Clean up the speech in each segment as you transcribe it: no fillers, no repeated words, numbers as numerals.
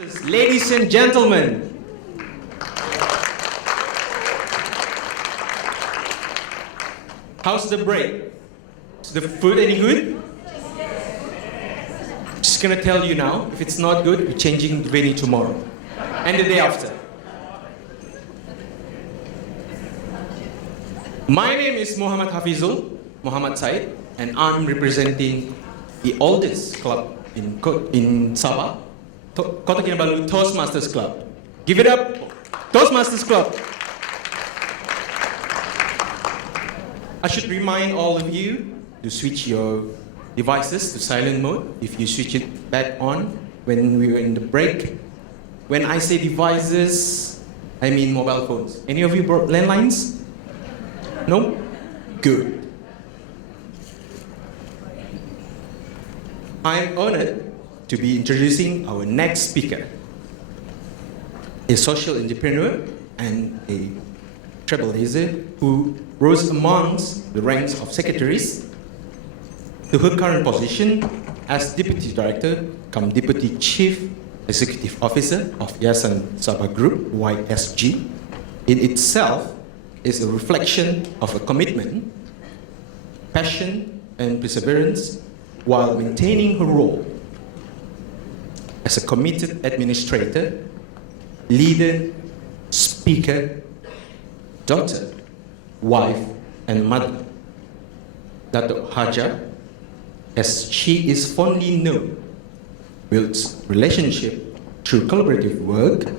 Toastmasters, ladies and gentlemen. How's the break? Is the food any good? Just gonna tell you now, if it's not good, we're changing the venue tomorrow and the day after. My name is Muhammad Hafizul, Muhammad Said, and I'm representing the oldest club in Sabah, Kota Kinabalu Toastmasters Club. Give it up, Toastmasters Club. I should remind all of you to switch your devices to silent mode if you switch it back on when we were in the break. When I say devices, I mean mobile phones. Any of you brought landlines? No? Good. I'm honored to be introducing our next speaker, a social entrepreneur and a trailblazer who rose amongst the ranks of secretaries to her current position as Deputy Director cum Deputy Chief Executive Officer of Yayasan Sabah Group, YSG, in itself is a reflection of a commitment, passion, and perseverance while maintaining her role as a committed administrator, leader, speaker, daughter, wife, and mother. Datuk Hajjah, as she is fondly known, builds relationship through collaborative work,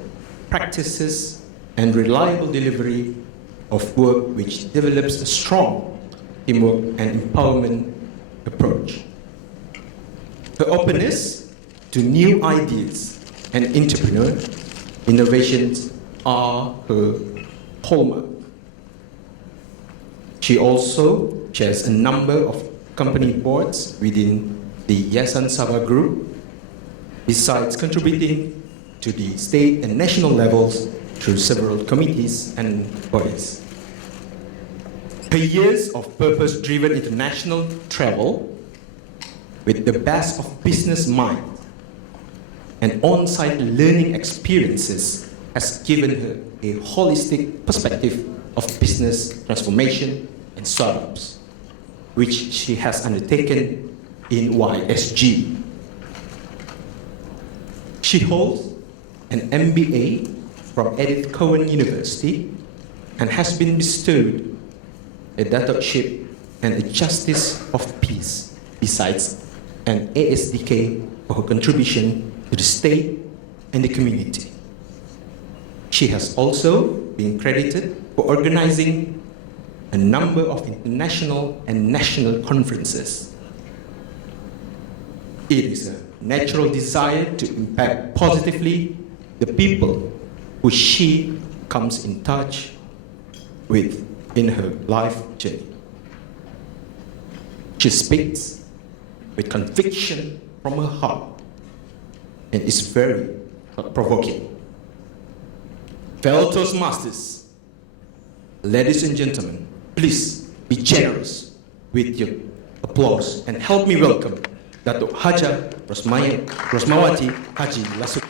practices, and reliable delivery of work which develops a strong teamwork and empowerment approach. Her openness to new ideas and entrepreneur innovations are her hallmark. She also chairs a number of company boards within the Yayasan Sabah Group, besides contributing to the state and national levels through several committees and bodies. Her years of purpose-driven international travel with the best of business mind and on-site learning experiences has given her a holistic perspective of business transformation and startups, which she has undertaken in YSG. She holds an MBA from Edith Cowan University and has been bestowed a Datukship and a Justice of Peace, besides an ASDK for her contribution to the state and the community. She has also been credited for organizing a number of international and national conferences. It is a natural desire to impact positively the people who she comes in touch with in her life journey. She speaks with conviction from her heart and is very thought-provoking. Fellow Toastmasters, ladies and gentlemen, please be generous with your applause and help me welcome Datuk Hajjah Rosmawati Lasuki.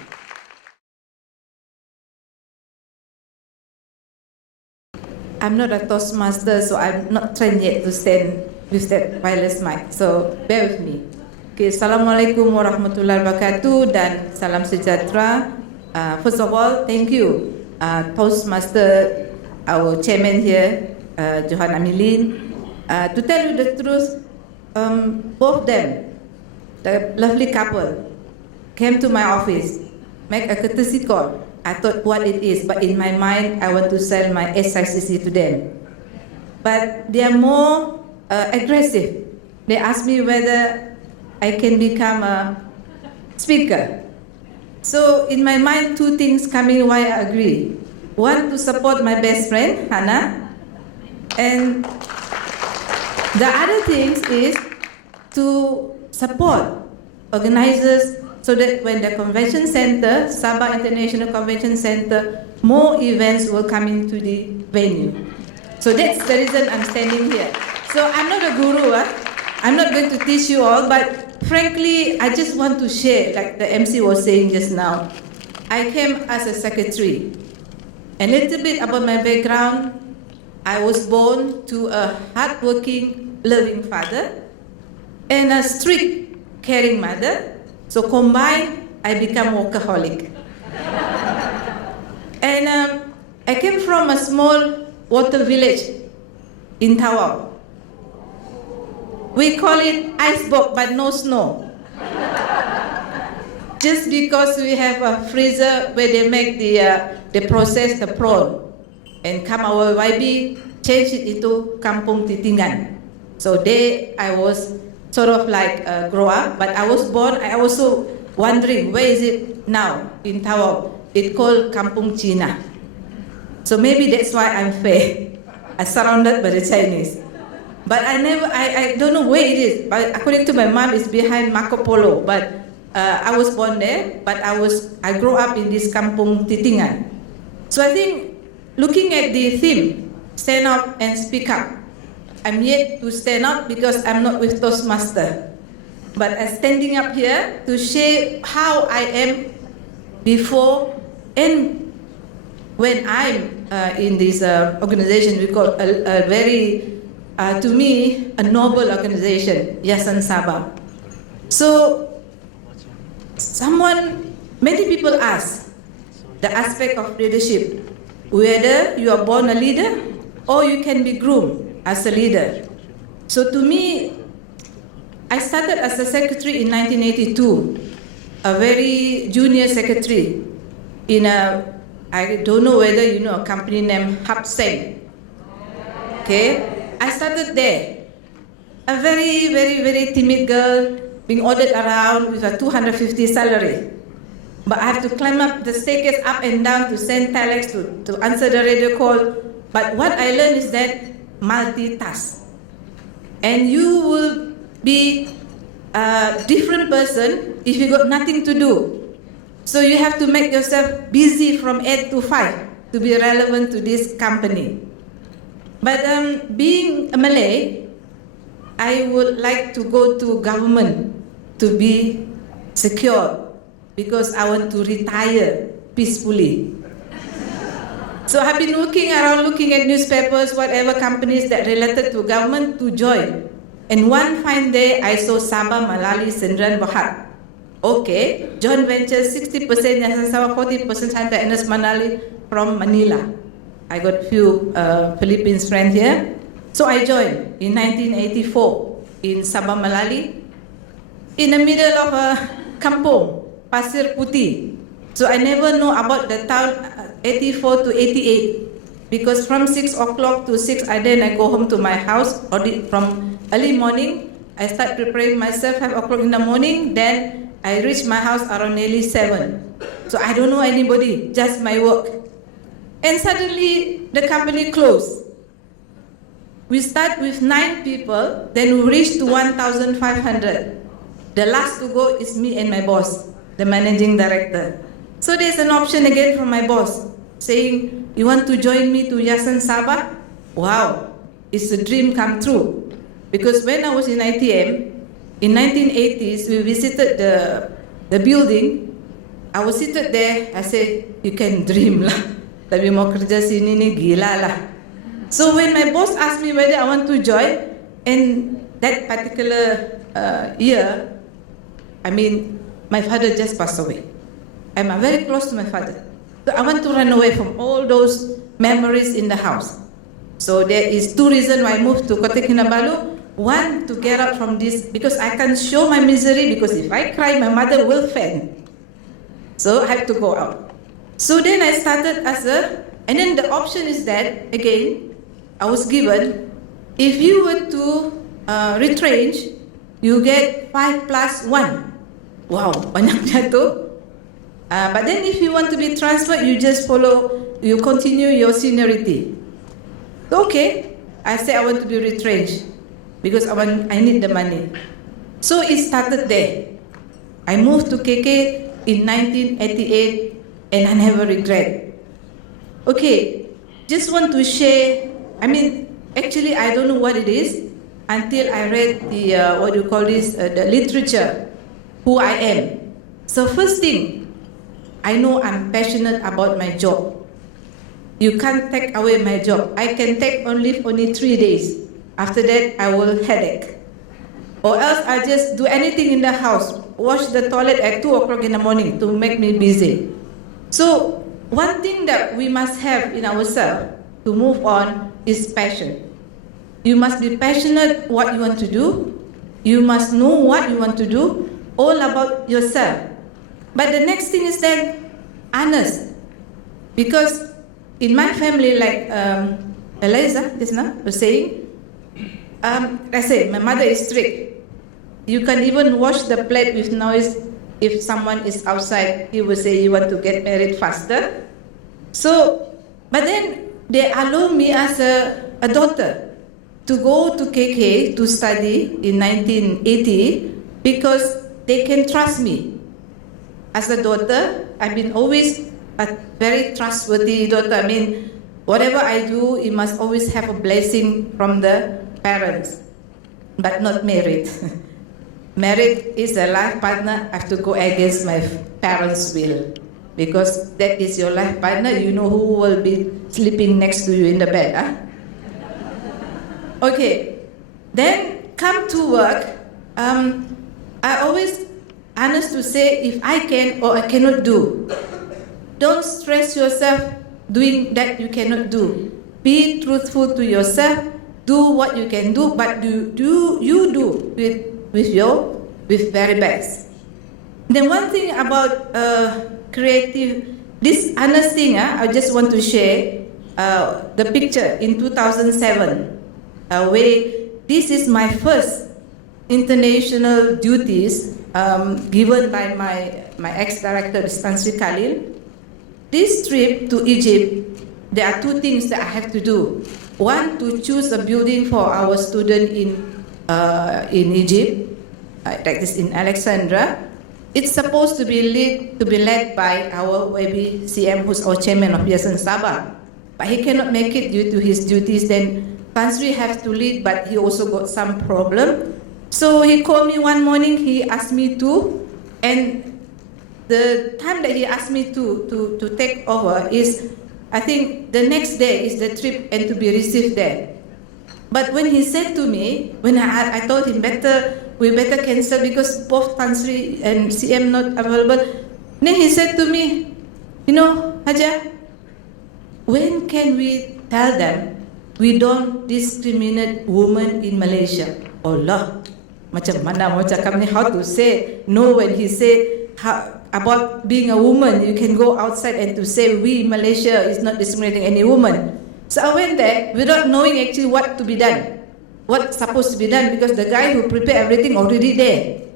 I'm not a Toastmaster, so I'm not trained yet to stand with that wireless mic, so bear with me. Okay, Assalamualaikum warahmatullahi wabarakatuh dan salam sejahtera. First of all, thank you, Toastmaster, our chairman here, Johan Amilin. To tell you the truth, both them, the lovely couple, came to my office, make a courtesy call. I thought what it is, but in my mind, I want to sell my SICC to them. But they are more aggressive. They asked me whether I can become a speaker. So in my mind, two things coming why I agree. One, to support my best friend, Hannah. And the other thing is to support organizers so that when the convention center, Sabah International Convention Center, more events will come into the venue. So that's the reason I'm standing here. So I'm not a guru, I'm not going to teach you all, but frankly, I just want to share, like the MC was saying just now, I came as a secretary. A little bit about my background. I was born to a hardworking, loving father and a strict, caring mother. So combined, I become workaholic. And I came from a small water village in Tawau. We call it icebox, but no snow. Just because we have a freezer where they make they process the prawn, and come our YB change it into Kampung Titingan. So there I was sort of like grow up, but I was born. I also wondering where is it now in Tawau. It's called Kampung Cina. So maybe that's why I'm fair. I'm surrounded by the Chinese. But I don't know where it is. But according to my mom, it's behind Marco Polo. But I was born there, but I grew up in this Kampung Titingan. So I think looking at the theme, stand up and speak up. I'm yet to stand up because I'm not with Toastmasters. But I'm standing up here to share how I am before and when I'm in this organization. We call a very, to me, a noble organization, Yayasan Sabah. So many people ask the aspect of leadership, whether you are born a leader or you can be groomed as a leader. So to me, I started as a secretary in 1982, a very junior secretary in I don't know whether you know a company named Hapseng. Okay, I started there, a very, very, very timid girl, being ordered around with a 250 salary. But I have to climb up the staircase up and down to send telex, to answer the radio call. But what I learned is that multitask. And you will be a different person if you got nothing to do. So you have to make yourself busy from 8 to 5 to be relevant to this company. But being a Malay, I would like to go to government to be secure because I want to retire peacefully. So I've been looking around, looking at newspapers, whatever companies that related to government to join. And one fine day, I saw Sabah, Malali, Sendran, Bahar. Okay, joint venture 60% Yayasan Sabah, 40% Santa Ernest Manali from Manila. I got few Philippines friends here. So I joined in 1984 in Sabah, Malali, in the middle of a kampung, Pasir Putih. So I never know about the town 84 to 88 because from 6 o'clock to 6 then I go home to my house, or from early morning I start preparing myself 5 o'clock in the morning, then I reach my house around nearly 7. So I don't know anybody, just my work. And suddenly the company closed. We start with 9 people, then we reach to 1,500. The last to go is me and my boss, the managing director. So there's an option again from my boss, saying, you want to join me to Yayasan Sabah? Wow, it's a dream come true. Because when I was in ITM, in 1980s, we visited the building. I was seated there, I said, you can dream lah. Tapi mau kerja sini ni gila lah. So when my boss asked me whether I want to join, and that particular year, I mean, my father just passed away. I'm very close to my father. So I want to run away from all those memories in the house. So there is 2 reasons why I moved to Kota Kinabalu. One, to get out from this, because I can't show my misery, because if I cry, my mother will faint. So I have to go out. So then I started and then the option is that, again, I was given, if you were to retrench, you get 5 plus 1. Wow, banyaknya tu. But then if you want to be transferred, you just you continue your seniority. Okay, I said I want to be retrenched because I need the money. So it started there. I moved to KK in 1988 and I never regret. Okay, just want to share, actually I don't know what it is until I read the, the literature, who I am. So first thing, I know I'm passionate about my job. You can't take away my job. I can take only 3 days. After that, I will headache. Or else I'll just do anything in the house, wash the toilet at 2 o'clock in the morning to make me busy. So one thing that we must have in ourselves to move on is passion. You must be passionate what you want to do. You must know what you want to do, all about yourself. But the next thing is that honest. Because in my family, like Eliza just now was saying, I say my mother is strict. You can even wash the plate with noise. If someone is outside, he will say you want to get married faster. So, but then they allow me as a daughter to go to KK to study in 1980 because they can trust me. As a daughter, I've been always a very trustworthy daughter. I mean, whatever I do, it must always have a blessing from the parents, but not married. Married is a life partner. I have to go against my parents' will because that is your life partner. You know who will be sleeping next to you in the bed. Huh? Okay, then come to work. I always honest to say if I can or I cannot do. Don't stress yourself doing that you cannot do. Be truthful to yourself. Do what you can do, but do with very best. Then one thing about creative, this honest thing, I just want to share the picture in 2007, where this is my first international duties given by my ex-director, Tan Sri Khalil. This trip to Egypt, there are 2 things that I have to do. One, to choose a building for our student in Egypt, like this in Alexandria. It's supposed to be led by our WB CM, who's our chairman of Yayasan Sabah, but he cannot make it due to his duties. Then Tan Sri has to lead, but he also got some problem. So he called me one morning. He asked me to, and the time that he asked me to take over is, I think the next day is the trip and to be received there. But when he said to me, when I told him we better cancel because both Tan Sri and CM not available, then he said to me, you know, Hajjah, when can we tell them we don't discriminate women in Malaysia? Allah, macam mana mau cakap ni, how to say no when he say about being a woman, you can go outside and to say we Malaysia is not discriminating any woman. So I went there without knowing actually what to be done, what's supposed to be done, because the guy who prepared everything already there.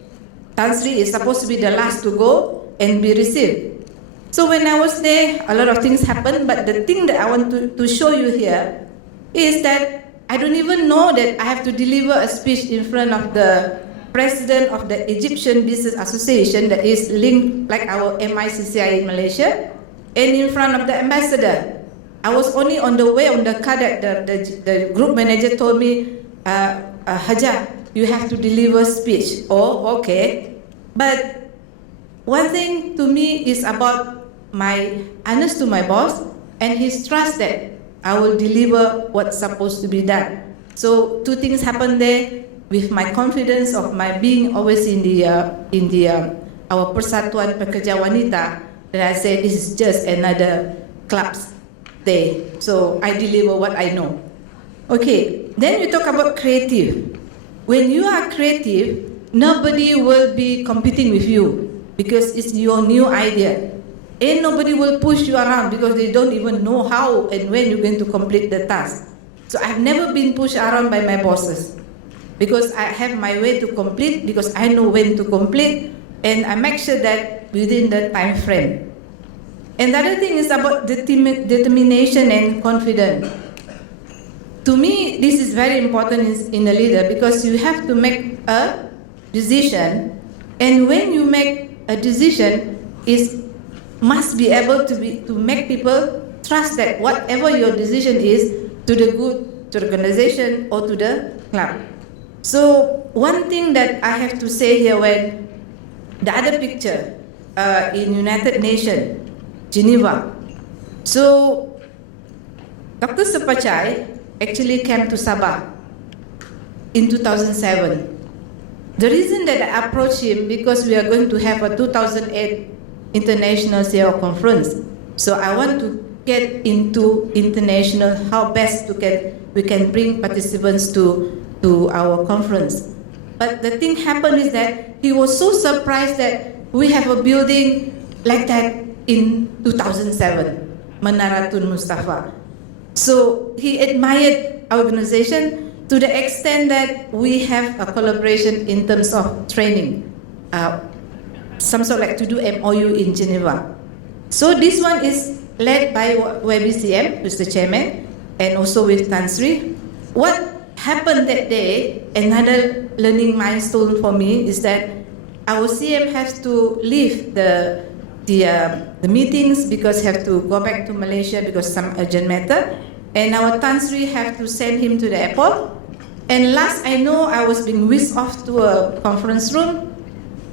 Tan Sri is supposed to be the last to go and be received. So when I was there, a lot of things happened, but the thing that I want to show you here is that I don't even know that I have to deliver a speech in front of the president of the Egyptian Business Association that is linked like our MICCI in Malaysia, and in front of the ambassador. I was only on the way on the car that the group manager told me, Hajjah, you have to deliver speech. Oh, okay. But one thing to me is about my honest to my boss and his trust that I will deliver what's supposed to be done. So 2 things happened there. With my confidence of my being always in our Persatuan Pekerja Wanita, that I said this is just another club's day. So I deliver what I know. Okay, then we talk about creative. When you are creative, nobody will be competing with you because it's your new idea. And nobody will push you around because they don't even know how and when you're going to complete the task. So I've never been pushed around by my bosses, because I have my way to complete, because I know when to complete, and I make sure that within the time frame. And the other thing is about determination and confidence. To me, this is very important in a leader, because you have to make a decision, and when you make a decision, it must be able to make people trust that whatever your decision is to the good, to the organization or to the club. So one thing that I have to say here, when the other picture, in United Nations, Geneva. So Dr. Sepachai actually came to Sabah in 2007. The reason that I approached him because we are going to have a 2008 International CEO Conference. So I want to get into international, how best we can bring participants to our conference. But the thing happened is that he was so surprised that we have a building like that in 2007, Menara Tun Mustafa. So he admired our organization to the extent that we have a collaboration in terms of training, some sort like to do MOU in Geneva. So this one is led by YBCM, who's the chairman, and also with Tan Sri. What happened that day, another learning milestone for me is that our CM has to leave the meetings because he have to go back to Malaysia because some urgent matter, and our Tan Sri have to send him to the airport. And last I know, I was being whisked off to a conference room,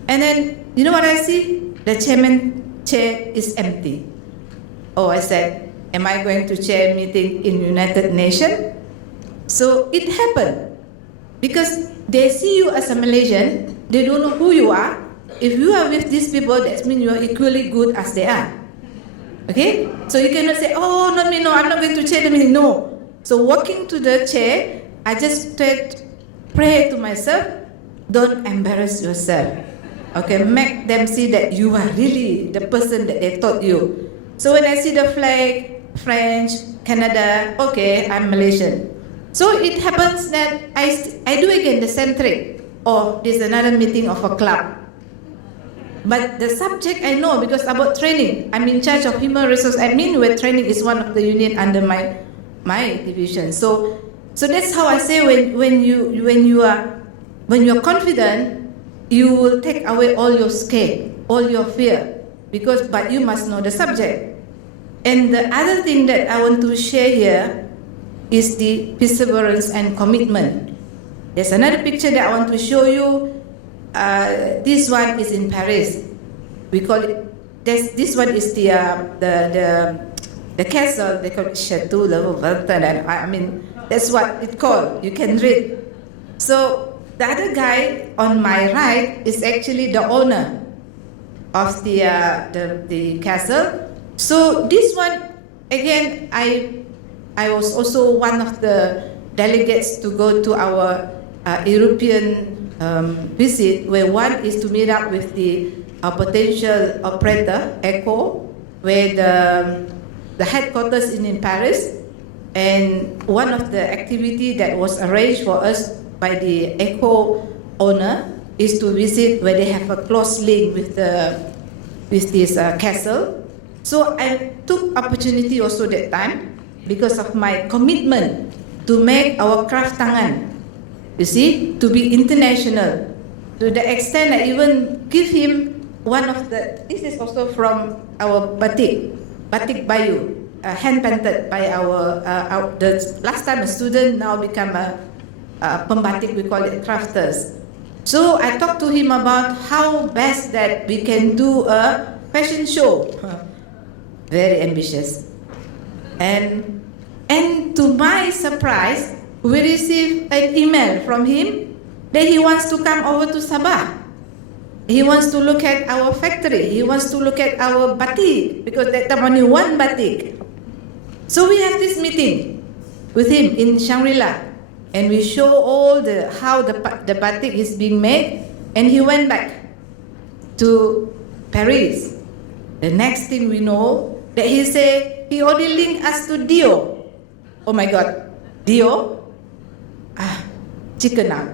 and then you know what I see? The chairman chair is empty. Oh, I said, am I going to chair a meeting in United Nations? So it happened because they see you as a Malaysian, they don't know who you are. If you are with these people, that means you are equally good as they are. Okay? So you cannot say, oh, not me, no, I'm not going to chair the meeting. No. So walking to the chair, I just pray to myself, don't embarrass yourself. Okay, make them see that you are really the person that they taught you. So when I see the flag, French, Canada, okay, I'm Malaysian. So it happens that I do again the same trick. Or there's another meeting of a club. But the subject I know because about training. I'm in charge of human resource admin, where training is one of the unit under my division. So that's how I say when you are confident, you will take away all your scare, all your fear, but you must know the subject. And the other thing that I want to share here is the perseverance and commitment. There's another picture that I want to show you. This one is in Paris. We call it. This one is the castle. They call it Chateau Labuan. I mean, that's what it's called. You can read. So the other guy on my right is actually the owner of the castle. So this one, again, I was also one of the delegates to go to our European visit, where one is to meet up with the potential operator, ECHO, where the headquarters is in Paris. And one of the activity that was arranged for us by the ECHO owner is to visit where they have a close link with this castle. So I took opportunity also that time because of my commitment to make our craft tangan, you see, to be international, to the extent I even give him one of this is also from our batik Bayu, hand painted by the last time a student, now become a pembatik, we call it crafters. So I talked to him about how best that we can do a fashion show. Very ambitious. And to my surprise, we received an email from him that he wants to come over to Sabah. He wants to look at our factory. He wants to look at our batik, because that time only one batik. So we have this meeting with him in Shangri-La, and we show all how the batik is being made, and he went back to Paris. The next thing we know, that he said he already linked us to Dio. Oh my God, Dio? Chicken out.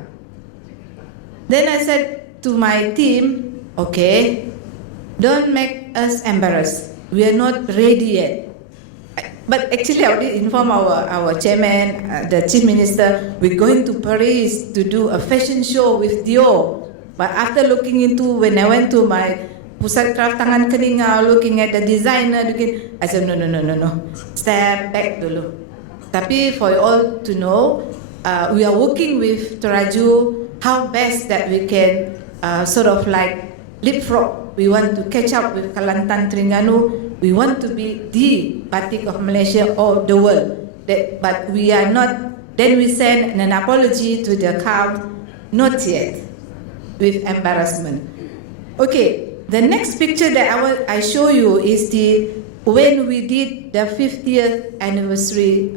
Then I said to my team, okay, don't make us embarrassed. We are not ready yet. But actually I already informed our chairman, the chief minister, we're going to Paris to do a fashion show with Dio. But after looking into, when I went to my Pusat Craft Tangan Keningau, looking at the designer, I said, no. Step back dulu. Tapi for you all to know, we are working with Teraju, how best that we can sort of like leapfrog. We want to catch up with Kelantan Terengganu. We want to be the batik of Malaysia or the world. But we are not. Then we send an apology to the count, not yet, with embarrassment. Okay, the next picture that I show you is when we did the 50th anniversary,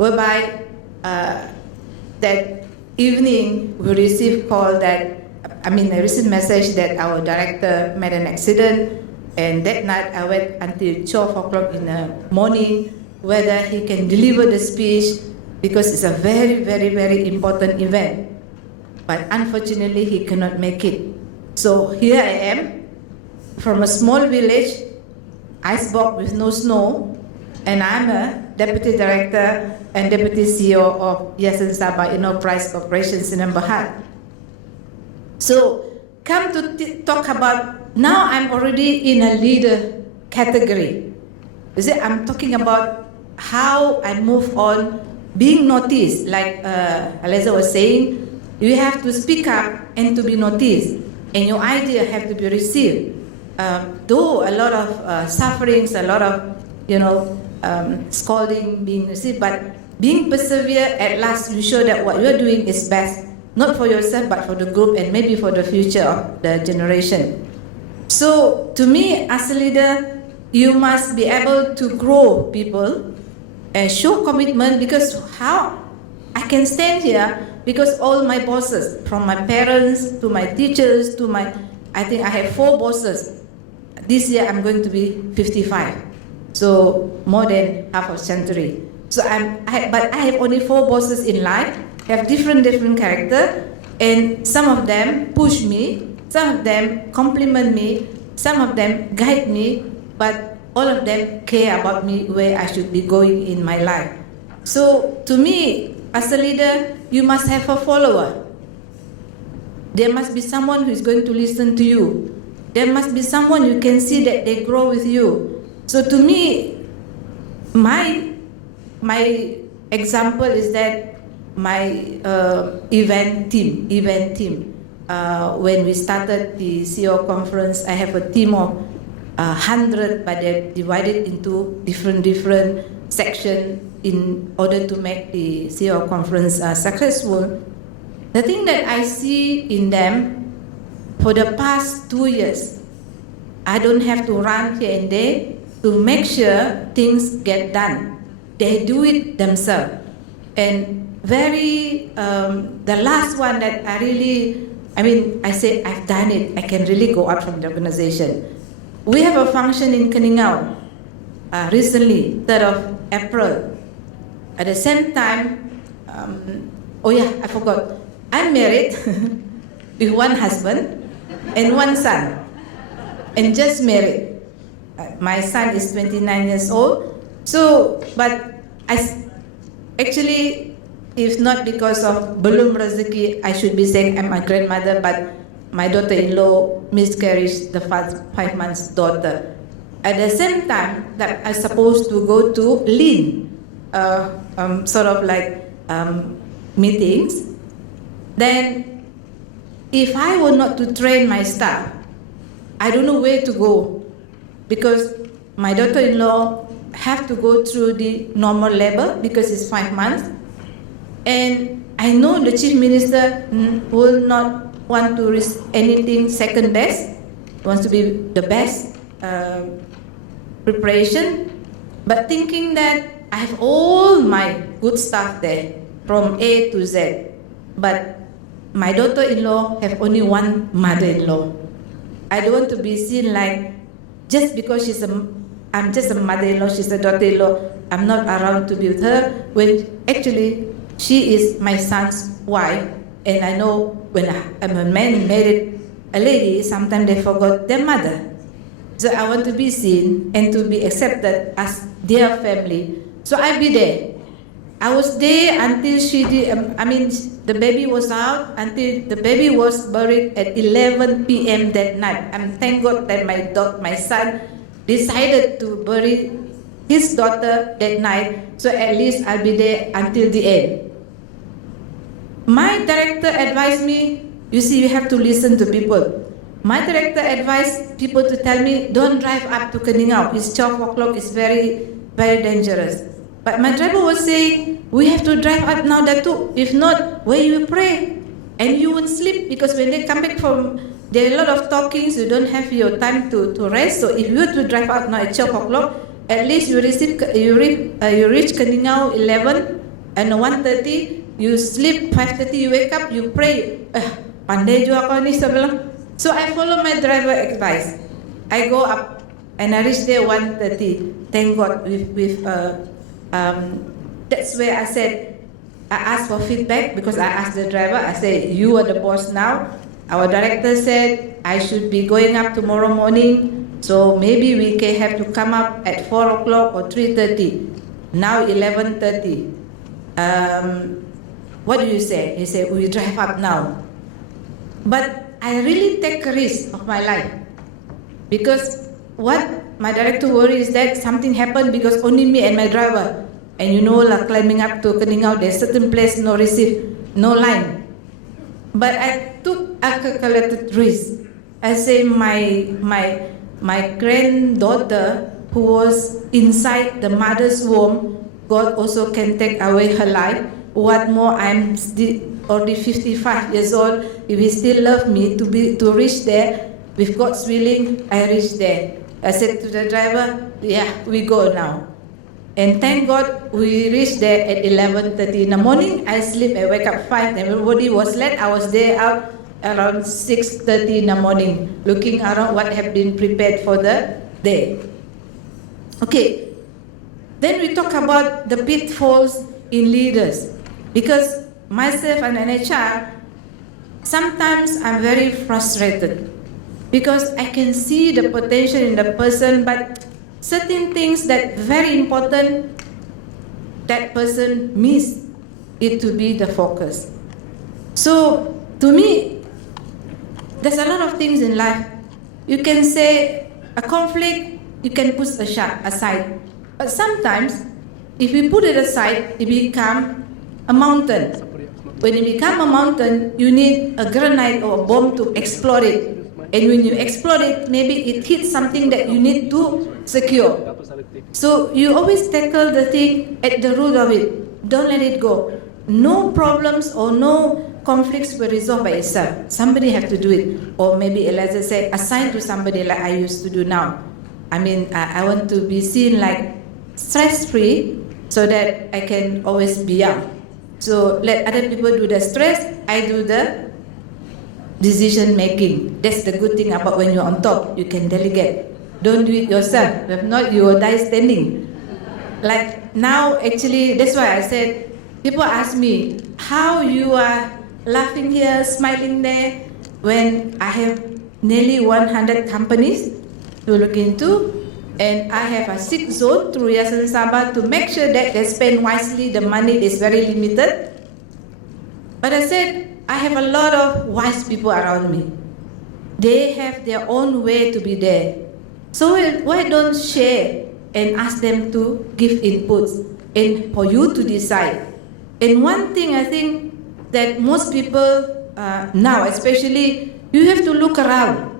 whereby that evening we received I received message that our director made an accident, and that night I wait until 12 o'clock in the morning whether he can deliver the speech, because it's a very, very, very important event. But unfortunately, he cannot make it. So here I am, from a small village, icebox with no snow, and I'm a deputy director and deputy CEO of Yayasan Sabah Enterprise Corporation Sinan Berhad. So come to talk about, now I'm already in a leader category. You see, I'm talking about how I move on, being noticed, like Aliza was saying, you have to speak up and to be noticed, and your idea have to be received. Though a lot of sufferings, a lot of scolding being received, but being persevere, at last you show that what you're doing is best, not for yourself but for the group and maybe for the future of the generation. So to me, as a leader, you must be able to grow people and show commitment, because how I can stand here, because all my bosses, from my parents to my teachers to I think I have 4 bosses. This year I'm going to be 55, so more than half a century. So but I have only 4 bosses in life, have different character, and some of them push me, some of them compliment me, some of them guide me, but all of them care about me, where I should be going in my life. So to me, as a leader, you must have a follower. There must be someone who is going to listen to you. There must be someone you can see that they grow with you. So to me, my example is that my event team. When we started the CEO conference, I have a team of 100, but they're divided into different sections in order to make the CEO conference successful. The thing that I see in them, for the past 2 years, I don't have to run here and there to make sure things get done. They do it themselves. And the last one that I say I've done it, I can really go out from the organization. We have a function in Keningau recently, 3rd of April. At the same time, I forgot, I'm married with 1 husband and 1 son, and just married. My son is 29 years old. So, but actually, if not because of belum rezeki, I should be saying I'm a grandmother, but my daughter-in-law miscarried the 5 months daughter. At the same time that I'm supposed to go to lean, meetings, then if I were not to train my staff, I don't know where to go, because my daughter-in-law have to go through the normal labor because it's 5 months, and I know the chief minister will not want to risk anything second best, wants to be the best preparation, but thinking that I have all my good stuff there from A to Z, but my daughter-in-law have only 1 mother-in-law. I don't want to be seen like, just because I'm just a mother-in-law, she's a daughter-in-law, I'm not around to be with her, when actually she is my son's wife. And I know when a man married a lady, sometimes they forgot their mother. So I want to be seen and to be accepted as their family. So I'll be there. I was there until the baby was out, until the baby was buried at 11 p.m. that night. And thank God that my son decided to bury his daughter that night, so at least I'll be there until the end. My director advised me, you see, you have to listen to people. My director advised people to tell me, don't drive up to Keningau. It's 12 o'clock, it's very, very dangerous. But my driver was saying, we have to drive up now, Datuk. If not, where you pray? And you won't sleep, because when they come back from, there are a lot of talkings, you don't have your time to rest. So if you were to drive out now at 12 o'clock, at least you reach Keningau 11 and 1:30, you sleep 5:30, you wake up, you pray. Pandai juga kau ni, saya bilang. So I follow my driver advice. I go up and I reach there 1:30. Thank God that's where I said, I asked for feedback because I asked the driver, I said, you are the boss now. Our director said I should be going up tomorrow morning, so maybe we can have to come up at 4 o'clock or 3:30. Now 11:30. What do you say? He said, we drive up now. But I really take a risk of my life, because what my director worries is that something happened because only me and my driver. And you know, like climbing up to Keningau, there's certain place, no receipt, no line. But I took a calculated risk. I say my granddaughter, who was inside the mother's womb, God also can take away her life. What more, I'm still already 55 years old. If He still love me to reach there, with God's willing, I reach there. I said to the driver, yeah, we go now. And thank God we reached there at 11:30 in the morning. I sleep, I wake up 5, everybody was late. I was there out around 6:30 in the morning, looking around what have been prepared for the day. Okay, then we talk about the pitfalls in leaders. Because myself and NHR, sometimes I'm very frustrated because I can see the potential in the person, but certain things that very important, that person miss it to be the focus. So to me, there's a lot of things in life. You can say a conflict, you can put aside. But sometimes, if you put it aside, it becomes a mountain. When it becomes a mountain, you need a grenade or a bomb to explode it. And when you explode it, maybe it hits something that you need to secure. So you always tackle the thing at the root of it. Don't let it go. No problems or no conflicts were resolved by itself. Somebody have to do it. Or maybe Eliza said, assign to somebody like I used to do now. I mean, I want to be seen like stress-free so that I can always be young. So let other people do the stress, I do the decision making. That's the good thing about when you're on top, you can delegate. Don't do it yourself. If not, you will die standing. Like now, actually, that's why I said, people ask me, how you are laughing here, smiling there, when I have nearly 100 companies to look into, and I have a 6 zone through Yayasan Sabah to make sure that they spend wisely, the money is very limited. But I said, I have a lot of wise people around me. They have their own way to be there. So why don't share and ask them to give inputs and for you to decide. And one thing I think that most people now, especially, you have to look around.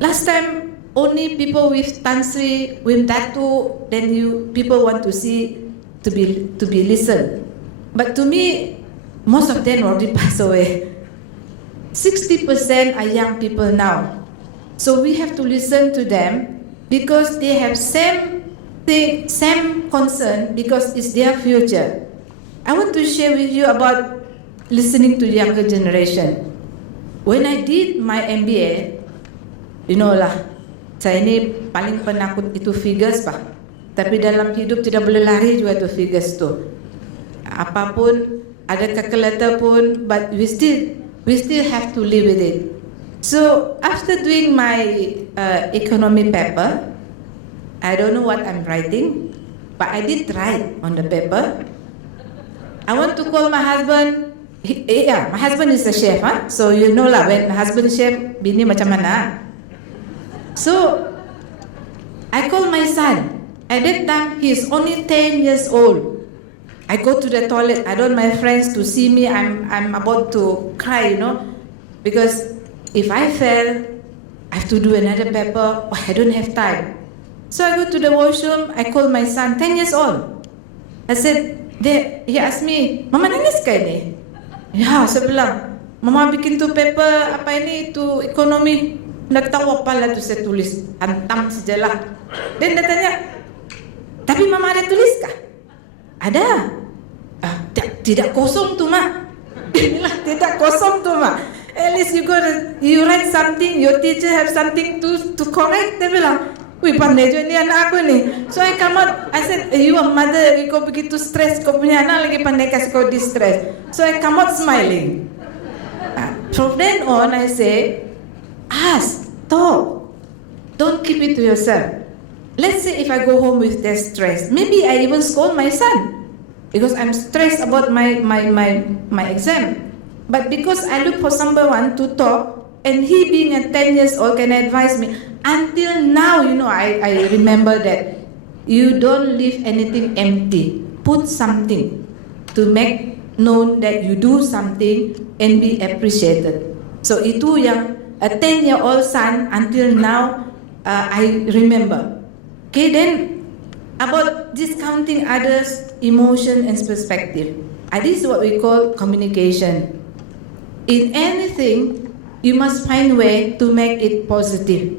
Last time, only people with Tan Sri, with Datuk, then people want to see, to be listened. But to me, most of them already passed away. 60% are young people now. So we have to listen to them because they have same concern because it's their future. I want to share with you about listening to younger generation. When I did my MBA, you know lah, saya ni paling penakut itu figures pak. Tapi dalam hidup tidak boleh lari juga tu figures tu. Apapun, ada calculator pun, but we still have to live with it. So after doing my economy paper, I don't know what I'm writing, but I did write on the paper. I want to call my husband. My husband is a chef, huh? So you know lah, when husband chef, bini macam mana. So I call my son. At that time, he is only 10 years old. I go to the toilet. I don't want my friends to see me. I'm about to cry, you know, because If I fail, I have to do another paper. Oh, I don't have time. So I go to the washroom. I call my son, 10 years old. I said, he asked me, Mama nangis ka ini? Ya, saya bilang, Mama bikin tu paper apa ini, tu ekonomi. Nagtawa pala tu saya tulis, hantam sajalah. Dan dia tanya, tapi Mama ada tulis kah? Ada. Tidak kosong tu, Mak. Inilah tidak kosong tu, Mak. At least you write something, your teacher have something to correct. Dia bilang, wih pandai juga ni anak aku ni. So I come out, I said, you a mother, kau begitu stress, kau punya anak lagi pandai kasih kau distress. So I come out smiling. From then on, I say, ask, talk. Don't keep it to yourself. Let's say if I go home with that stress, maybe I even scold my son because I'm stressed about my exam. But because I look for someone to talk, and he being a 10 years old can advise me, until now, I remember that you don't leave anything empty. Put something to make known that you do something and be appreciated. So itu yang a 10-year-old son until now I remember. Okay, then about discounting others' emotion and perspective. This is what we call communication. In anything, you must find a way to make it positive.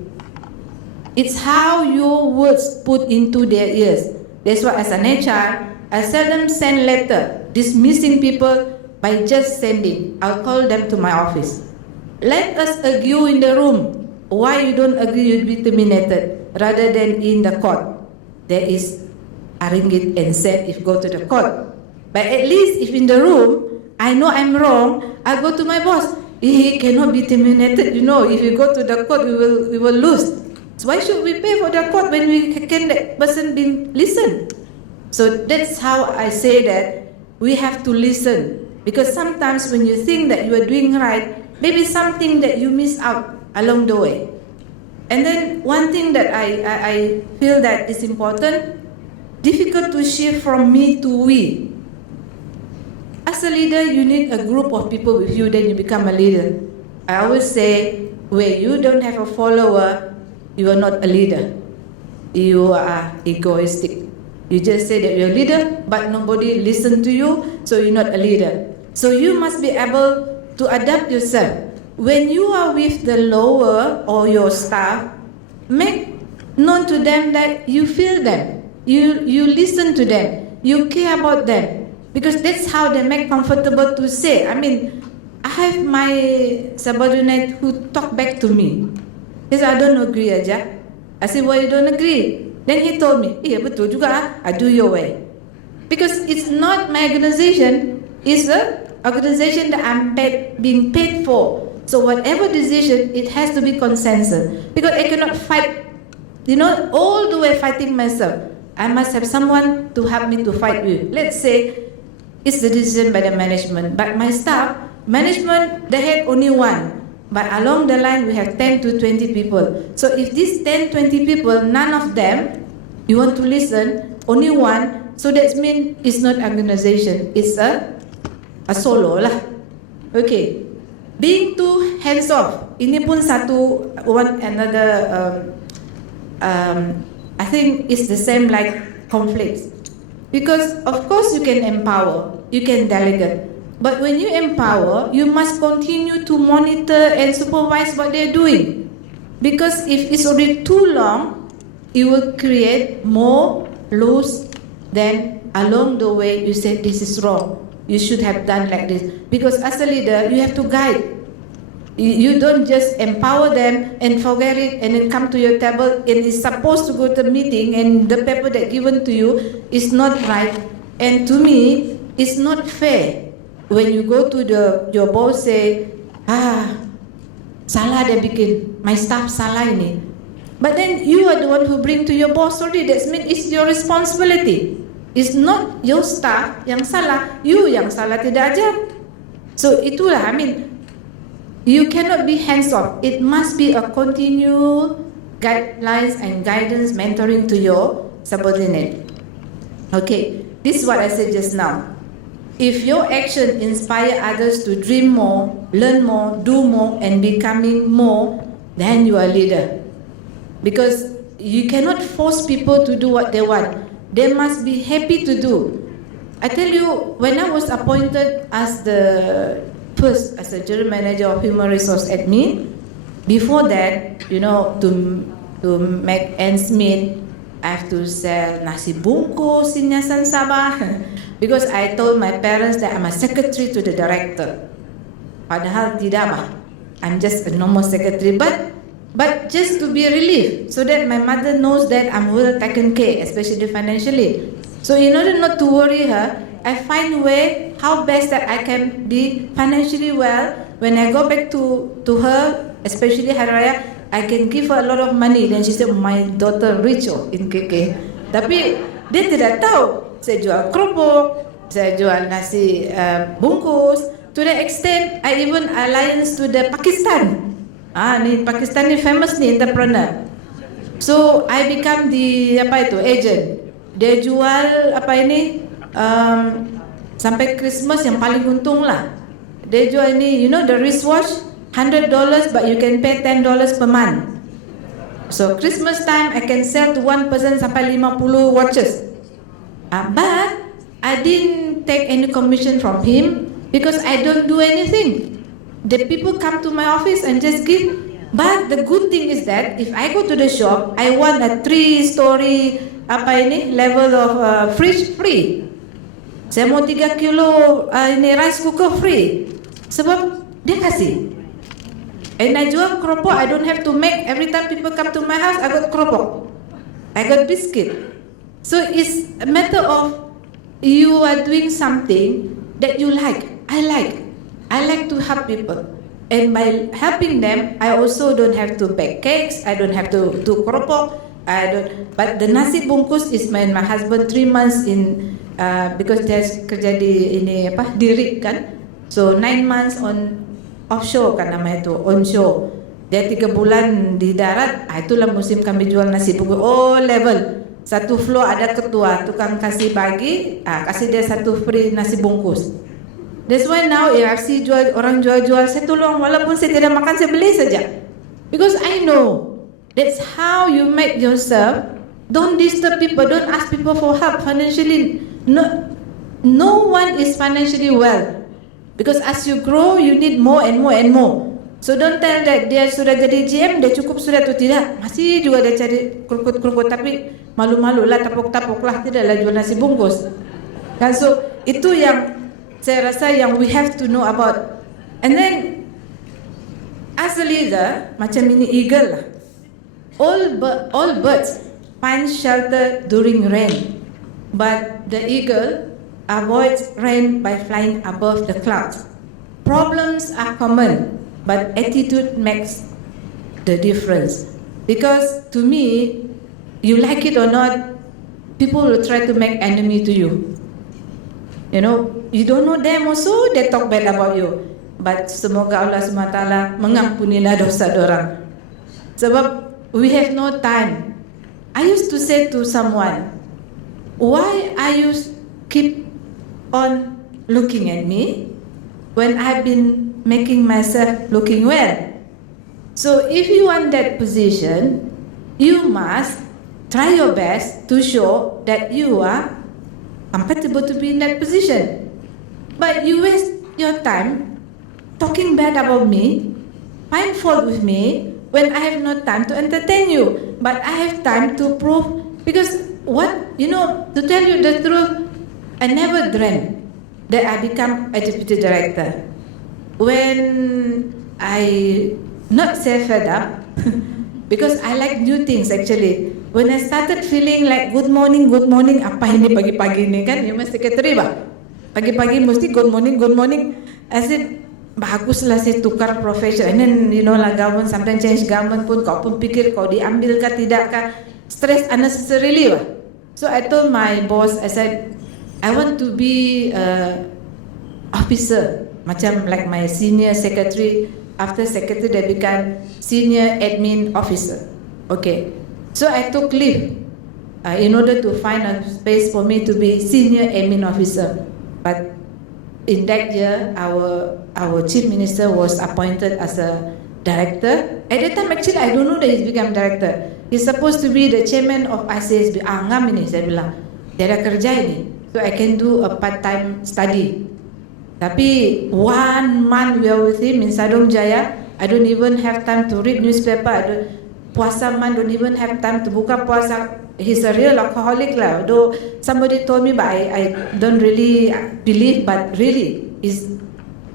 It's how your words put into their ears. That's why as an HR, I seldom send letter dismissing people by just sending. I'll call them to my office. Let us argue in the room. Why you don't agree, you'll be terminated, rather than in the court. There is a ringgit and cent if go to the court. But at least if in the room, I know I'm wrong, I'll go to my boss. He cannot be terminated, if you go to the court, we will lose. So why should we pay for the court when we can that person be listened? So that's how I say that we have to listen. Because sometimes when you think that you are doing right, maybe something that you miss out along the way. And then one thing that I feel that is important, difficult to shift from me to we. As a leader, you need a group of people with you, then you become a leader. I always say, where you don't have a follower, you are not a leader. You are egoistic. You just say that you're a leader, but nobody listens to you, so you're not a leader. So you must be able to adapt yourself. When you are with the lower or your staff, make known to them that you feel them. You listen to them. You care about them. Because that's how they make comfortable to say. I have my subordinate who talk back to me. He said, I don't agree, Hajjah. I said, why you don't agree? Then he told me, yeah, betul juga, I do your way. Because it's not my organization, it's an organization that I'm being paid for. So whatever decision, it has to be consensus. Because I cannot fight, all the way fighting myself. I must have someone to help me to fight with. Let's say, it's the decision by the management. But my staff, management, they had only one. But along the line, we have 10 to 20 people. So if these 10, 20 people, none of them, you want to listen, only one, so that means it's not organization, it's a solo lah. Okay. Being too hands-off, ini pun another, I think it's the same like conflicts. Because of course you can empower, you can delegate. But when you empower, you must continue to monitor and supervise what they're doing. Because if it's already too long, it will create more loss than along the way you said this is wrong. You should have done like this. Because as a leader, you have to guide. You don't just empower them and forget it and then come to your table and it's supposed to go to the meeting and the paper that given to you is not right. And to me, it's not fair when you go to your boss say, salah dia bikin, my staff salah ini. But then you are the one who bring to your boss already. That means it's your responsibility. It's not your staff yang salah, you yang salah tidak ajar. So itulah, you cannot be hands-off. It must be a continual guidelines and guidance mentoring to your subordinate. Okay, this is what I said just now. if your action inspire others to dream more, learn more, do more, and becoming more, then you are a leader. Because you cannot force people to do what they want. They must be happy to do. I tell you, when I was appointed as the first, as a general manager of human resource admin, before that, you know, to make ends meet, I have to sell nasi bungkus in Yayasan Sabah because I told my parents that I'm a secretary to the director. Padahal tidak bah. I'm just a normal secretary, but just to be relieved, so that my mother knows that I'm well taken care, especially financially. So in order not to worry her, I find a way how best that I can be financially well. When I go back to her, especially Hari Raya, I can give her a lot of money. Then she said, my daughter rich in KK. Tapi dia tidak tahu. Saya jual keropok, saya jual nasi bungkus. To the extent, I even alliance to the Pakistan. Ni Pakistan ni famous ni entrepreneur. So I become the agent. Dia jual sampai Christmas yang paling untung lah. Dia jual ini, you know the wristwatch, $100, but you can pay $10 per month. So Christmas time, I can sell to one person sampai 50 watches. But I didn't take any commission from him because I don't do anything. The people come to my office and just give. But the good thing is that if I go to the shop, I want a 3-story level of fridge free. Saya mau 3 kilo ini rice cooker free. Sebab dia kasih. And I jual keropok, I don't have to make. Every time people come to my house, I got keropok, I got biscuit. So it's a matter of you are doing something that you like. I like to help people. And by helping them, I also don't have to bake cakes, I don't have to do keropok. But the nasi bungkus is my husband 3 months in because dia kerja di rig kan. So 9 months on offshore kan namanya itu, onshore. Dia 3 bulan di darat, itulah musim kami jual nasi bungkus. Oh level, satu floor ada ketua, tukang kasih bagi, kasih dia satu free nasi bungkus. That's why now if I see orang jual, saya tolong, walaupun saya tidak makan, saya beli saja. Because I know that's how you make yourself. Don't disturb people, don't ask people for help financially. No one is financially well. Because as you grow, you need more and more and more. So don't tell that dia sudah jadi GM, dia cukup sudah atau tidak. Masih juga dia cari kerukut-kerukut, tapi malu-malu lah, tapuk-tapuk lah, tidaklah jual nasi bungkus. Dan so itu yang saya rasa yang we have to know about. And then as a leader, macam ini eagle lah. All birds find shelter during rain, but the eagle avoids rain by flying above the clouds. Problems are common, but attitude makes the difference. Because to me, you like it or not, people will try to make enemy to you. You know, you don't know them also, they talk bad about you. But semoga Allah SWT mengampunilah dosa dorang. Sebab we have no time. I used to say to someone, why are you keep on looking at me when I've been making myself looking well? So if you want that position, you must try your best to show that you are compatible to be in that position. But you waste your time talking bad about me, find fault with me, when I have no time to entertain you. But I have time to prove, because to tell you the truth, I never dreamt that I become a deputy director. When I not say fed up, because I like new things actually. When I started feeling like good morning, apa ini pagi-pagi ini kan, you must secretary ba? Pagi-pagi mesti good morning. I said, baguslah saya tukar profession. And then government sometimes change government pun kau pun fikir kau diambil kah tidak kah, stress unnecessarily ba. So I told my boss, I said, I want to be officer, macam like my senior secretary. After secretary, they become senior admin officer. Okay, so I took leave in order to find a space for me to be senior admin officer. But in that year, our chief minister was appointed as a director. At that time, actually, I don't know that he's become director. He's supposed to be the chairman of ICSB. Ngam ini, saya bilang. Tiada kerja ini. So I can do a part-time study. Tapi 1 month we are with him in Sadong Jaya. I don't even have time to read newspaper. Puasa man, don't even have time to buka puasa. He's a real alcoholic lah. Though somebody told me, but I don't really believe. But really,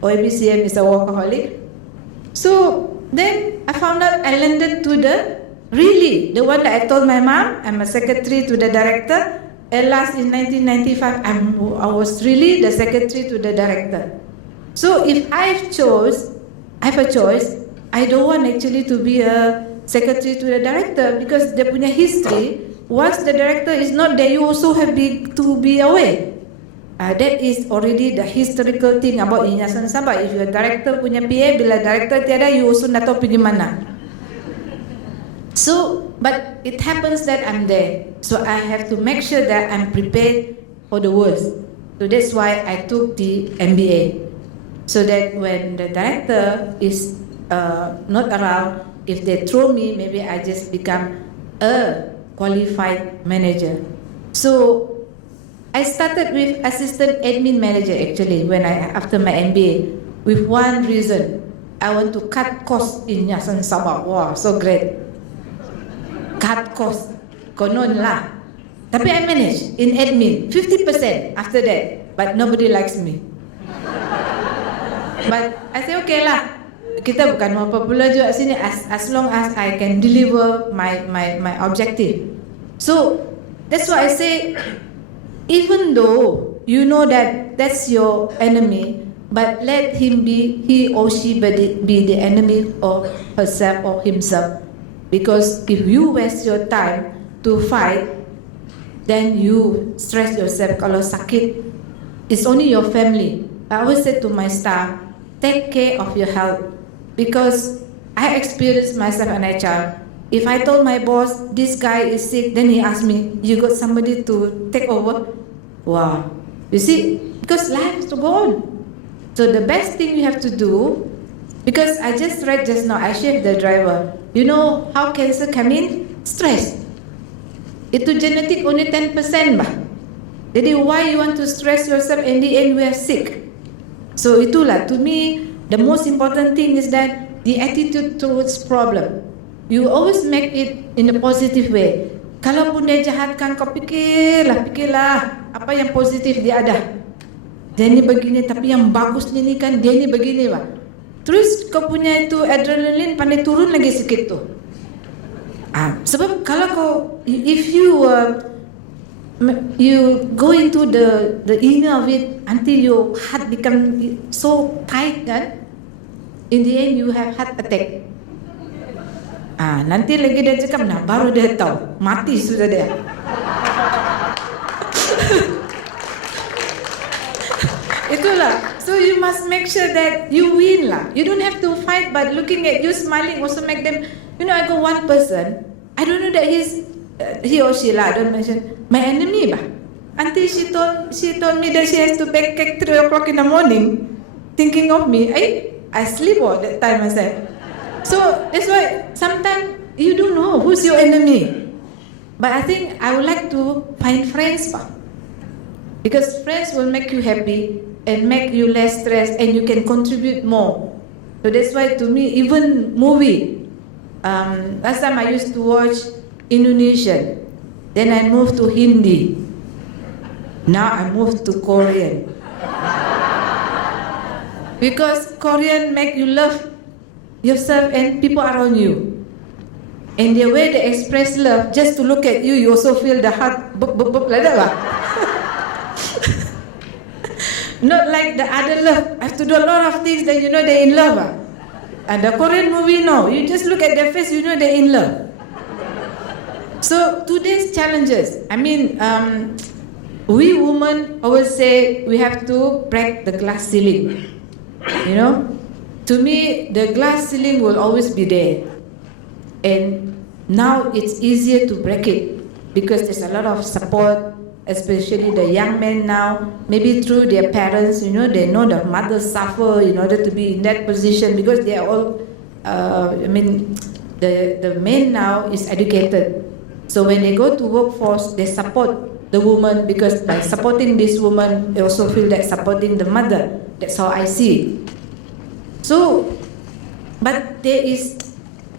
OABCM is a workaholic. So then I found out I landed to the one that I told my mom. I'm a secretary to the director. At last in 1995, I was really the secretary to the director. So if I have a choice, I don't want actually to be a secretary to the director because dia punya history. Once the director is not there, you also have to be away. That is already the historical thing about Yayasan Sabah. If your director punya PA, bila director tiada, you also nak tahu pergi mana. So, but it happens that I'm there. So I have to make sure that I'm prepared for the worst. So that's why I took the MBA. So that when the director is not around, if they throw me, maybe I just become a qualified manager. So I started with assistant admin manager actually after my MBA with one reason. I want to cut costs in Yayasan Sabah. Wow, so great. Cut costs. Konon lah. Tapi I managed in admin 50% after that. But nobody likes me. But I say okay lah. Kita bukan mau popular juga sini as long as I can deliver my objective. So that's why I say, even though you know that that's your enemy, but let he or she be the enemy of herself or himself. Because if you waste your time to fight, then you stress yourself. Kalau sakit, it's only your family. I always say to my staff, take care of your health. Because I experienced myself an HR. If I told my boss, this guy is sick, then he asked me, you got somebody to take over? Wow. You see, because life has to go on. So the best thing you have to do, because I just read just now, I shared the driver. You know how cancer come in? Stress. Itu genetic only 10% bah. Jadi why you want to stress yourself, in the end we are sick. So itulah, to me, the most important thing is that the attitude towards problem. You always make it in a positive way. Kalaupun dia jahatkan, kau fikirlah apa yang positif dia ada. Dia ni begini, tapi yang bagusnya ni kan dia ni begini bah. Terus kau punya itu adrenaline pandai turun lagi sikit tu. Sebab kalau kau, if you go into the inner of it until your heart become so tight kan, in the end you have heart attack. Nanti lagi dia cakap, nah baru dia tahu mati sudah dia. Itulah. So you must make sure that you win lah. You don't have to fight, but looking at you smiling also make them. You know, I got one person. I don't know that he or she lah. Don't mention my enemy bah. Until she told me that she has to bake cake 3 o'clock in the morning, thinking of me. I sleep all that time I said. So that's why sometimes you don't know who's your enemy. But I think I would like to find friends bah. Because friends will make you happy and make you less stressed, and you can contribute more. So that's why to me, even movie. Last time I used to watch Indonesian. Then I moved to Hindi. Now I moved to Korean. Because Korean make you love yourself and people around you. And the way they express love, just to look at you, you also feel the heart boop like that lah. Not like the other love. I have to do a lot of things, then you know they're in love. And the Korean movie, no. You just look at their face, you know they're in love. So today's challenges, I mean, we women always say we have to break the glass ceiling. You know, to me, the glass ceiling will always be there. And now it's easier to break it because there's a lot of support, especially the young men now, maybe through their parents, they know the mothers suffer in order to be in that position because they are all, the men now is educated. So when they go to workforce, they support the woman because by supporting this woman, they also feel that supporting the mother. That's how I see it. So, but there is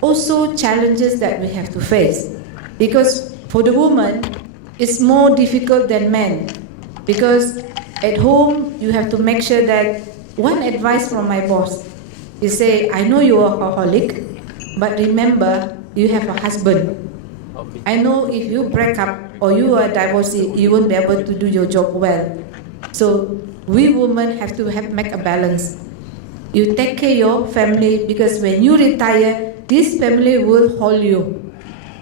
also challenges that we have to face because for the woman, it's more difficult than men because at home, you have to make sure that one advice from my boss is say, I know you are alcoholic, but remember, you have a husband. I know if you break up or you are divorcee, you won't be able to do your job well. So we women have to make a balance. You take care of your family because when you retire, this family will hold you.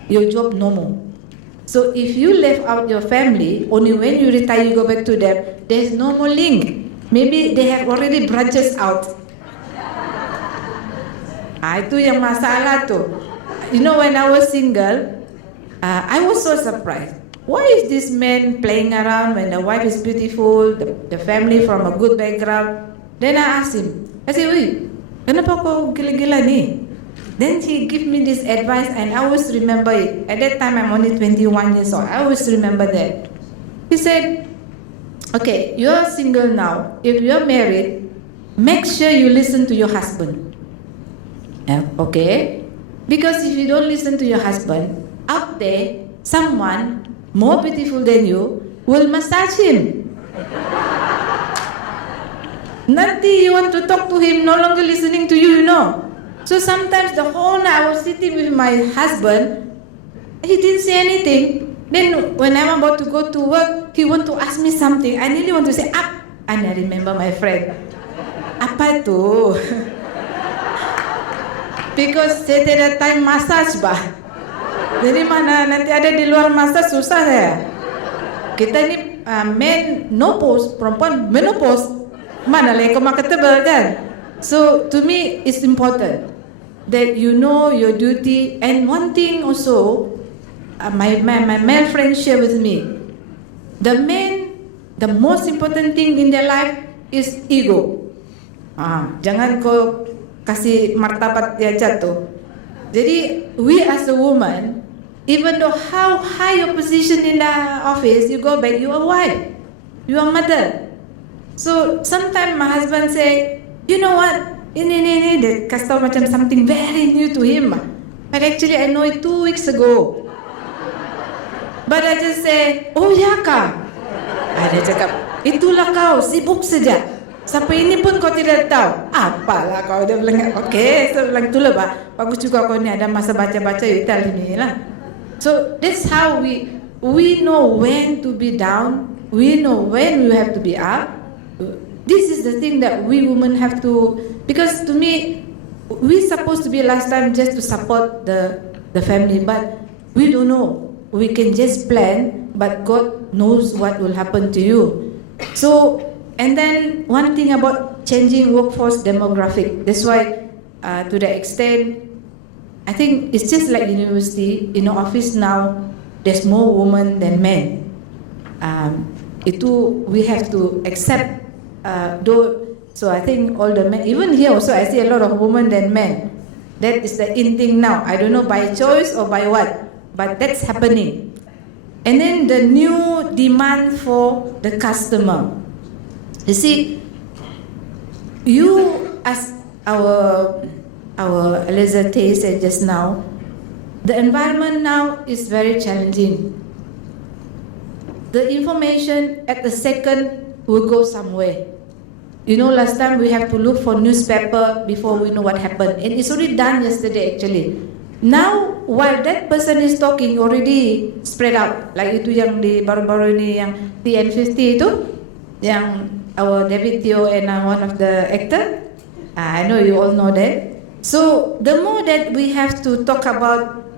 Your job no more. So if you left out your family, only when you retire you go back to them, there's no more link. Maybe they have already branches out. Itu yang masalah tu. When I was single, I was so surprised. Why is this man playing around when the wife is beautiful, the family from a good background? Then I asked him, I said, wait, kenapa kau gila-gila ni? Then he gave me this advice and I always remember it. At that time I'm only 21 years old. I always remember that. He said, okay, you're single now. If you're married, make sure you listen to your husband. Okay? Because if you don't listen to your husband, out there, someone more beautiful than you will massage him. Nanti you want to talk to him, no longer listening to you, So sometimes the whole night I was sitting with my husband, he didn't say anything. Then when I'm about to go to work, he want to ask me something. I nearly want to say, up. And I remember my friend. Apa tu? Because saya tidak time massage bah. Jadi mana nanti ada di luar massage susah ya. Kita ni men menopause, perempuan menopause. Mana lagi marketable kan? So to me it's important that you know your duty. And one thing also, my male friend share with me, the men, the most important thing in their life is ego. Jangan kau kasih martabat dia jatuh. Jadi we as a woman, even though how high your position in the office, you go back, you are wife, you are mother. So sometimes my husband say, you know what? Ini, they kasih tahu macam something very new to him. But actually I know it 2 weeks ago. But I just say, oh ya kak. Dia cakap, itulah kau, sibuk saja. Sampai ini pun kau tidak tahu. Apalah kau, dia bilang, okay. So bilang, itulah pak, bagus juga kau ni ada masa baca-baca, you tell me lah. So that's how we know when to be down. We know when we have to be up. This is the thing that we women have to, because to me, we supposed to be last time just to support the family, but we don't know. We can just plan, but God knows what will happen to you. So, and then one thing about changing workforce demographic. That's why, to the extent, I think it's just like university. In the office now, there's more women than men. We have to accept. So I think all the men, even here also I see a lot of women than men. That is the in thing now. I don't know by choice or by what, but that's happening. And then the new demand for the customer. You see, you as our Eliza Tay said just now, the environment now is very challenging. The information at the second will go somewhere. Last time we have to look for newspaper before we know what happened. And it's already done yesterday actually. Now, while that person is talking, already spread out. Like itu yang di baru-baru ini yang TN50 itu, yang our David Teo and one of the actor. I know you all know that. So the more that we have to talk about,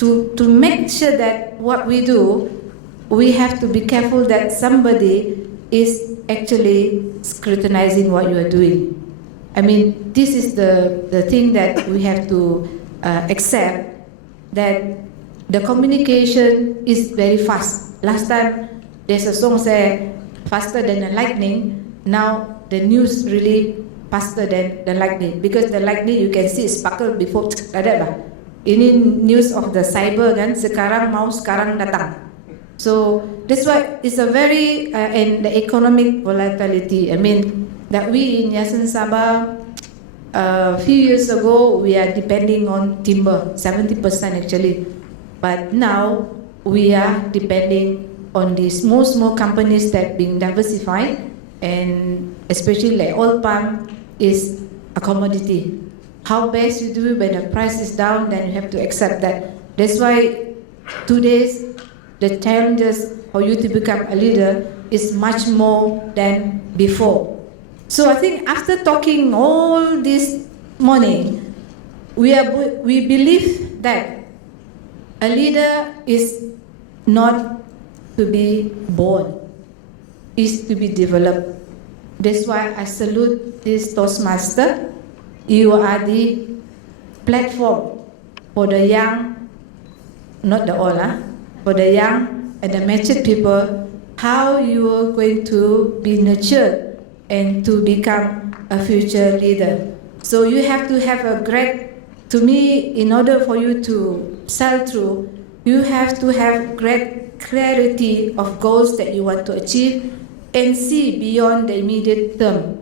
to make sure that what we do, we have to be careful that somebody is actually scrutinizing what you are doing. I mean, this is the thing that we have to accept, that the communication is very fast. last time there's a song say faster than the lightning. Now the news really faster than the lightning, because the lightning you can see sparkle before like that lah. Ini news of the cyber kan, sekarang mau sekarang datang. So that's why it's a very and the economic volatility. I mean that we in Yayasan Sabah, a few years ago we are depending on timber, 70% actually, but now we are depending on these small companies that being diversified, and especially like oil palm is a commodity. How best you do it when the price is down, then you have to accept that. That's why today's the challenges for you to become a leader is much more than before. So I think after talking all this morning, we believe that a leader is not to be born, is to be developed. That's why I salute this Toastmaster. You are the platform for the young, not the old, for the young and the matured people, how you are going to be nurtured and to become a future leader. So you have to have a great, to me, in order for you to sell through, you have to have great clarity of goals that you want to achieve and see beyond the immediate term.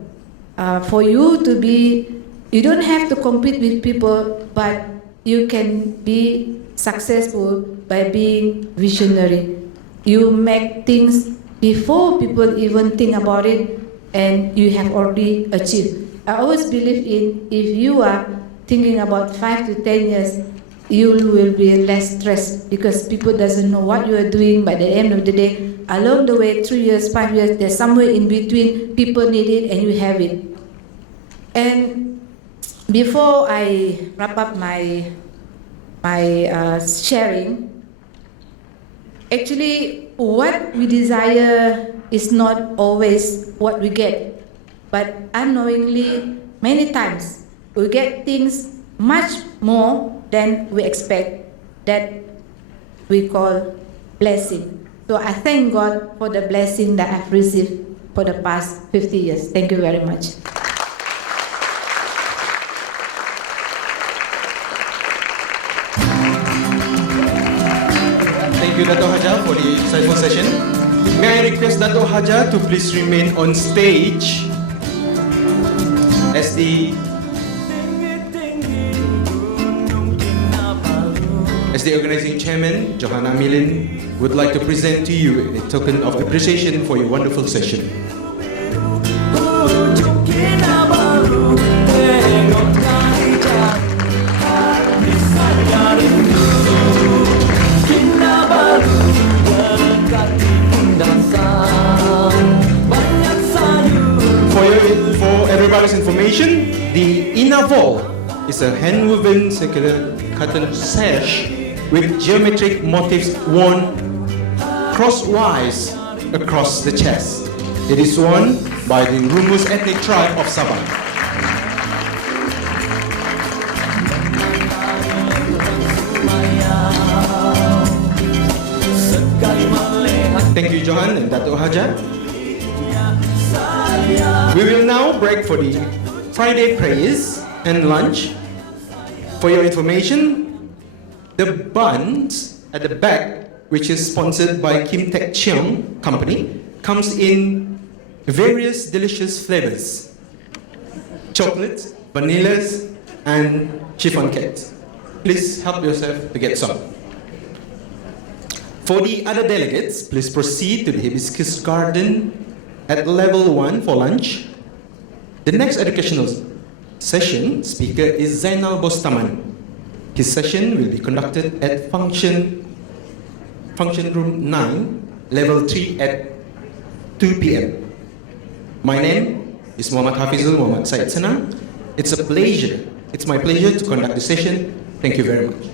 For you to be, you don't have to compete with people, but you can be successful by being visionary. You make things before people even think about it, and you have already achieved. I always believe in, if you are thinking about 5 to 10 years, you will be less stressed, because people doesn't know what you are doing. By the end of the day, along the way, 3 years, 5 years, there's somewhere in between, people need it and you have it. And before I wrap up my sharing, actually what we desire is not always what we get, but unknowingly many times we get things much more than we expect, that we call blessing. So I thank God for the blessing that I've received for the past 50 years. Thank you very much. Thank you, Datuk Hajjah, for the insightful session. May I request Datuk Hajjah to please remain on stage as the organizing chairman, Johanna Milin, would like to present to you a token of appreciation for your wonderful session. For everybody's information, the inner wall is a hand-woven circular curtain sash with geometric motifs worn crosswise across the chest. It is worn by the Rumus ethnic tribe of Sabah. Thank you, Johan and Datuk Hajjah. We will now break for the Friday prayers and lunch. For your information, the buns at the back, which is sponsored by Kim Tek Cheong Company, comes in various delicious flavors: chocolate, vanillas, and chiffon cakes. Please help yourself to get some. For the other delegates, please proceed to the Hibiscus Garden at level 1 for lunch. The next educational session speaker is Zainal Bostaman. His session will be conducted at function room 9, level 3 at 2 p.m. My name is Muhammad Hafizul Muhammad Syed Senang. It's my pleasure to conduct the session. Thank you very much.